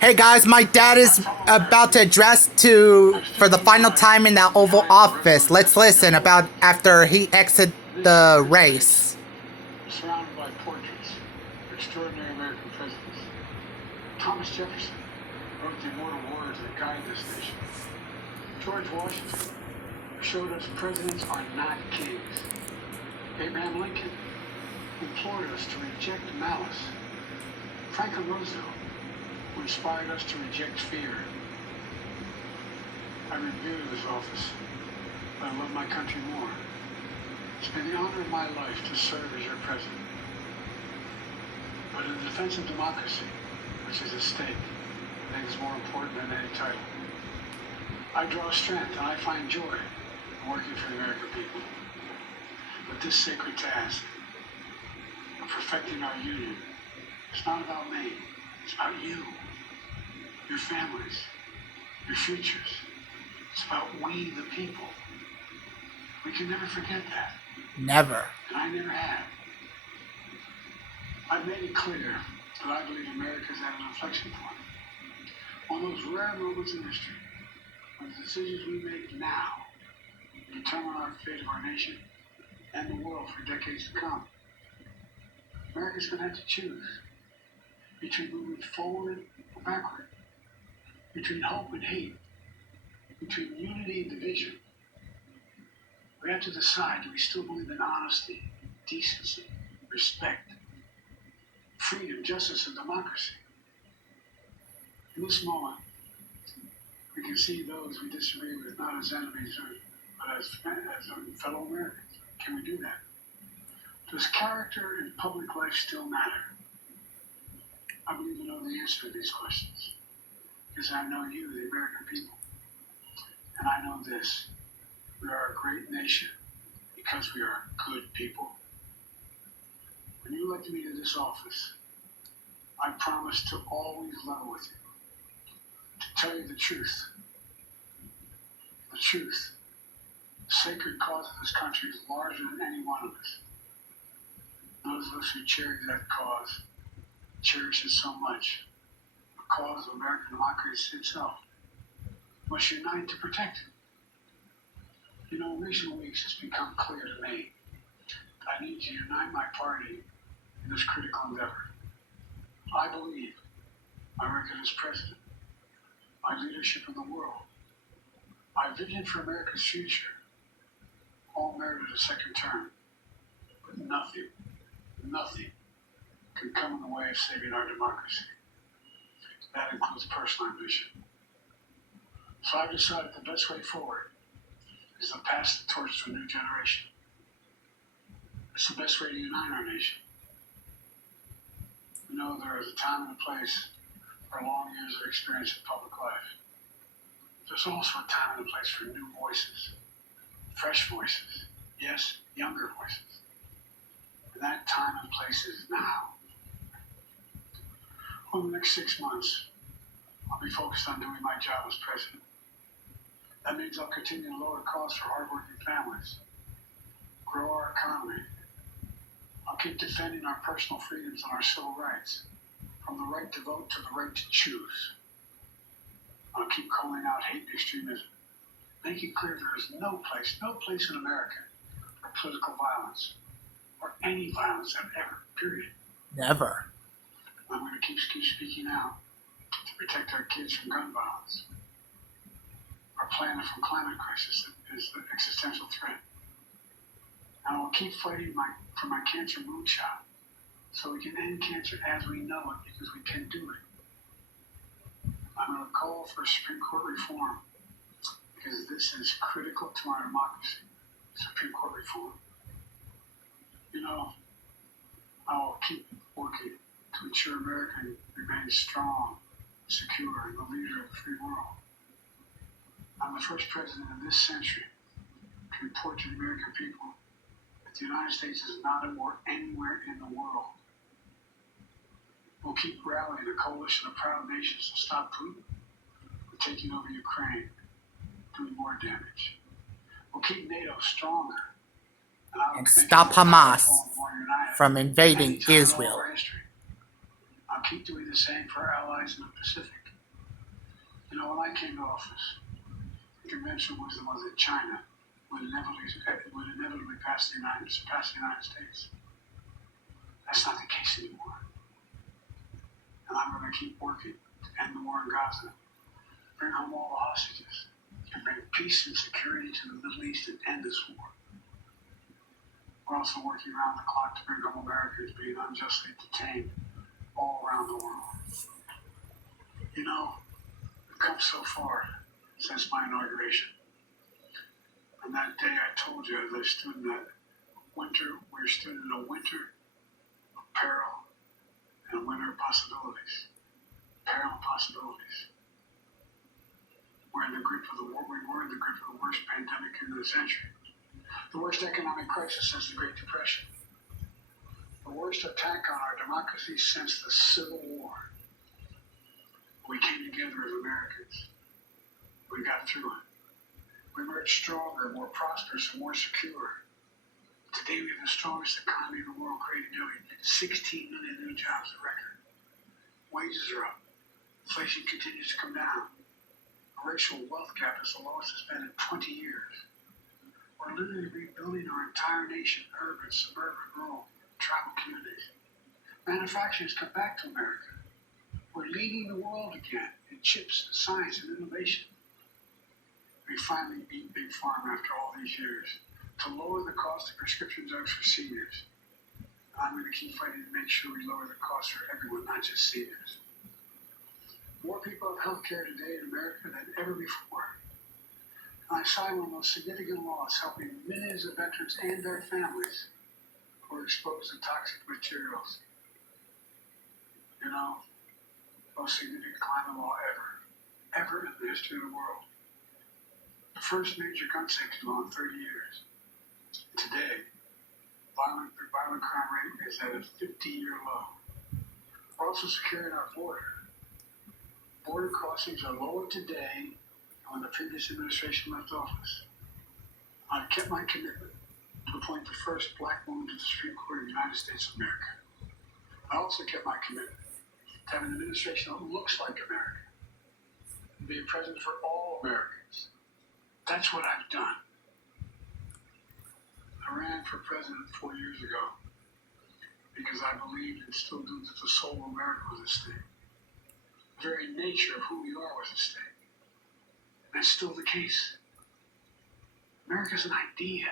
Hey guys, my dad is about to address for the final time in that Oval Office. Let's listen about after he exit the race. Surrounded by portraits of extraordinary American presidents. Thomas Jefferson wrote the immortal words that guide this nation. George Washington showed us presidents are not kings. Abraham Lincoln implored us to reject malice. Franklin Roosevelt inspired us to reject fear. I revere this office, but I love my country more. It's been the honor of my life to serve as your president. But in the defense of democracy, which is at stake, I think is more important than any title. I draw strength and I find joy in working for the American people. But this sacred task of perfecting our union, it's not about me. It's about you, your families, your futures. It's about we, the people. We can never forget that. Never. And I never have. I've made it clear that I believe America is at an inflection point. One of those rare moments in history when the decisions we make now determine our fate of our nation and the world for decades to come. America's going to have to choose between moving forward or backward, between hope and hate, between unity and division. We have to decide, do we still believe in honesty, decency, respect, freedom, justice, and democracy? In this moment, we can see those we disagree with not as enemies, but as fellow Americans. Can we do that? Does character in public life still matter? I believe I know the answer to these questions because I know you, the American people. And I know this. We are a great nation because we are good people. When you elected me to this office, I promised to always level with you, to tell you the truth. The truth. The sacred cause of this country is larger than any one of us. Those of us who cherish that cause cherish it so much. The cause of American democracy itself must unite to protect it. You know, in recent weeks it's become clear to me that I need to unite my party in this critical endeavor. I believe my record as president, my leadership in the world, my vision for America's future, all merited a second term. But nothing can come in the way of saving our democracy. That includes personal ambition. So I've decided the best way forward is to pass the torch to a new generation. It's the best way to unite our nation. You know, there is a time and a place for long years of experience in public life. There's also a time and a place for new voices, fresh voices, yes, younger voices. And that time and place is now. Over the next 6 months, I'll be focused on doing my job as president. That means I'll continue to lower costs for hardworking families, grow our economy. I'll keep defending our personal freedoms and our civil rights, from the right to vote to the right to choose. I'll keep calling out hate and extremism, making clear there is no place in America for political violence, or any violence ever, period. Never. I'm going to keep speaking out to protect our kids from gun violence, our planet from climate crisis that is an existential threat. And I'll keep fighting for my cancer moonshot so we can end cancer as we know it, because we can do it. I'm going to call for Supreme Court reform because this is critical to our democracy. Supreme Court reform. You know, I'll keep working to ensure America remains strong, secure, and the leader of the free world. I'm the first president in this century to report to the American people that the United States is not at war anywhere in the world. We'll keep rallying a coalition of proud nations to stop Putin from taking over Ukraine, doing more damage. We'll keep NATO stronger And stop Hamas from invading Israel. I'll keep doing the same for our allies in the Pacific. I came to office, the conventional wisdom was that China would inevitably surpass the United States. That's not the case anymore. And I'm going to keep working to end the war in Gaza, bring home all the hostages, and bring peace and security to the Middle East and end this war. We're also working around the clock to bring home Americans being unjustly detained all around the world. You know, we've come so far since my inauguration. On that day I told you as I stood in that winter, we stood in a winter of peril and a winter of possibilities. Peril and possibilities. We're in the grip of the war. We were in the grip of the worst pandemic in the century. The worst economic crisis since the Great Depression. The worst attack on our democracy since the Civil War. We came together as Americans. We got through it. We emerged stronger, more prosperous, and more secure. Today we have the strongest economy in the world, creating nearly 16 million new jobs, a record. Wages are up. Inflation continues to come down. Our racial wealth gap is the lowest it's been in 20 years. We're literally rebuilding our entire nation, urban, suburban, rural, tribal communities. Manufacturing has come back to America. We're leading the world again in chips, science, and innovation. We finally beat Big Pharma after all these years to lower the cost of prescription drugs for seniors. I'm going to keep fighting to make sure we lower the cost for everyone, not just seniors. More people have health care today in America than ever before. I signed one of the most significant laws helping millions of veterans and their families who are exposed to toxic materials. You know, most significant climate law ever in the history of the world. The first major gun safety law in 30 years. Today, violent crime rate is at a 50-year low. We're also securing our border. Border crossings are lower today when the previous administration left office. I've kept my commitment to appoint the first black woman to the Supreme Court of the United States of America. I also kept my commitment to have an administration that looks like America, and be a president for all Americans. That's what I've done. I ran for president 4 years ago because I believed and still do that the soul of America was at stake. The very nature of who we are was at stake. That's still the case. America's an idea.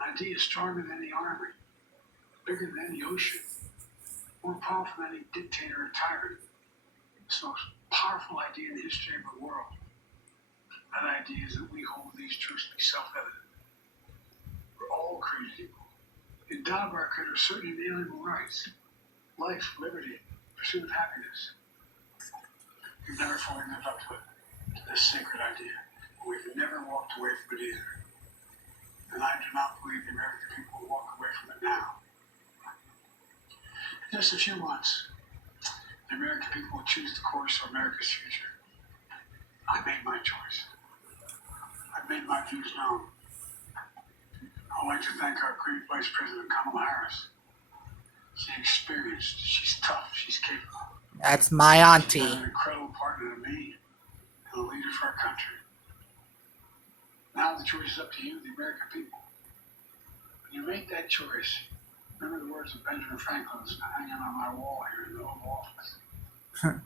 An idea stronger than the army, bigger than the ocean, more powerful than any dictator or tyrant. It's the most powerful idea in the history of the world. That idea is that we hold these truths to be self-evident. We're all created equal. Endowed by our Creator certain inalienable rights, life, liberty, pursuit of happiness. We've never fully lived up to it. This sacred idea. We've never walked away from it either. And I do not believe the American people will walk away from it now. In just a few months, the American people will choose the course of America's future. I made my choice. I've made my views known. I'd like to thank our great Vice President Kamala Harris. She's experienced, she's tough, she's capable. That's my auntie. She's an incredible partner to me. And a leader for our country. Now the choice is up to you, the American people. When you make that choice, remember the words of Benjamin Franklin hanging on my wall here in the Oval Office.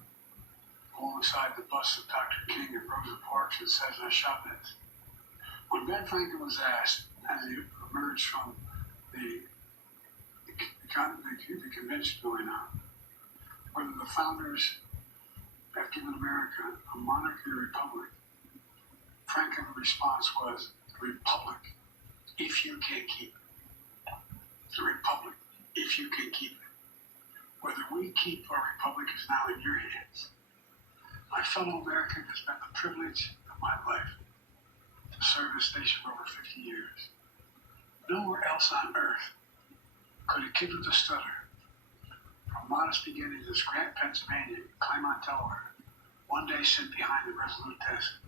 Alongside the bust of Dr. King and Rosa Parks and Cesar Chavez. When Ben Franklin was asked, as he emerged from the convention going on, whether the founders have given America a monarchy or republic, Franklin's response was, the republic, if you can keep it. The republic, if you can keep it. Whether we keep our republic is now in your hands. My fellow American has been the privilege of my life to serve this nation for over 50 years. Nowhere else on earth could a kid with a stutter, from modest beginnings in Scranton, Pennsylvania, Claremont, Delaware, one day sit behind the resolute desk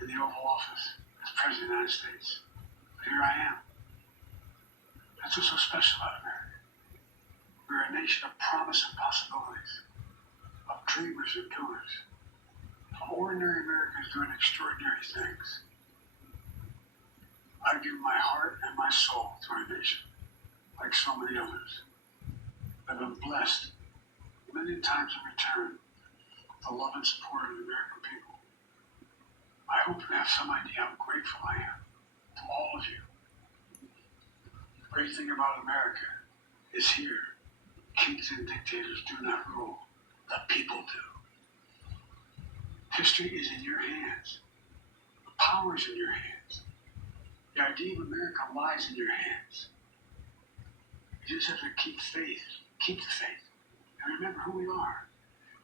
in the Oval Office as President of the United States. But here I am. That's what's so special about America. We're a nation of promise and possibilities, of dreamers and doers, of ordinary Americans doing extraordinary things. I give my heart and my soul to our nation, like so many others. I've been blessed a million times in return with the love and support of the American people. I hope you have some idea how grateful I am to all of you. The great thing about America is here, kings and dictators do not rule, the people do. History is in your hands. The power is in your hands. The idea of America lies in your hands. You just have to keep faith. Keep the faith. And remember who we are.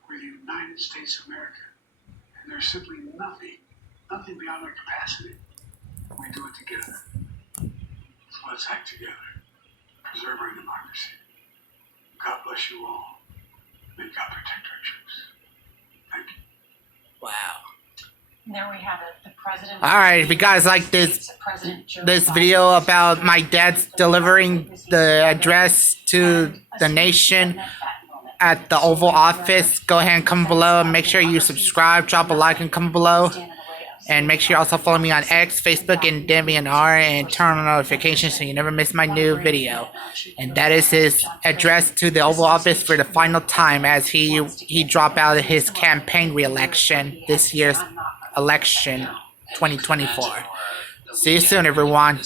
We're the United States of America. And there's simply nothing beyond our capacity. We do it together. So let's act together. Preserve our democracy. God bless you all. May God protect our troops. Thank you. Wow. There we have it. The president. All right, if you guys like this video about my dad's delivering the address to the nation at the Oval Office, go ahead and comment below. Make sure you subscribe, drop a like, and comment below. And make sure you also follow me on X, Facebook, and DeviantArt, and turn on notifications so you never miss my new video. And that is his address to the Oval Office for the final time as he dropped out of his campaign re-election this year's election 2024. See you soon, everyone.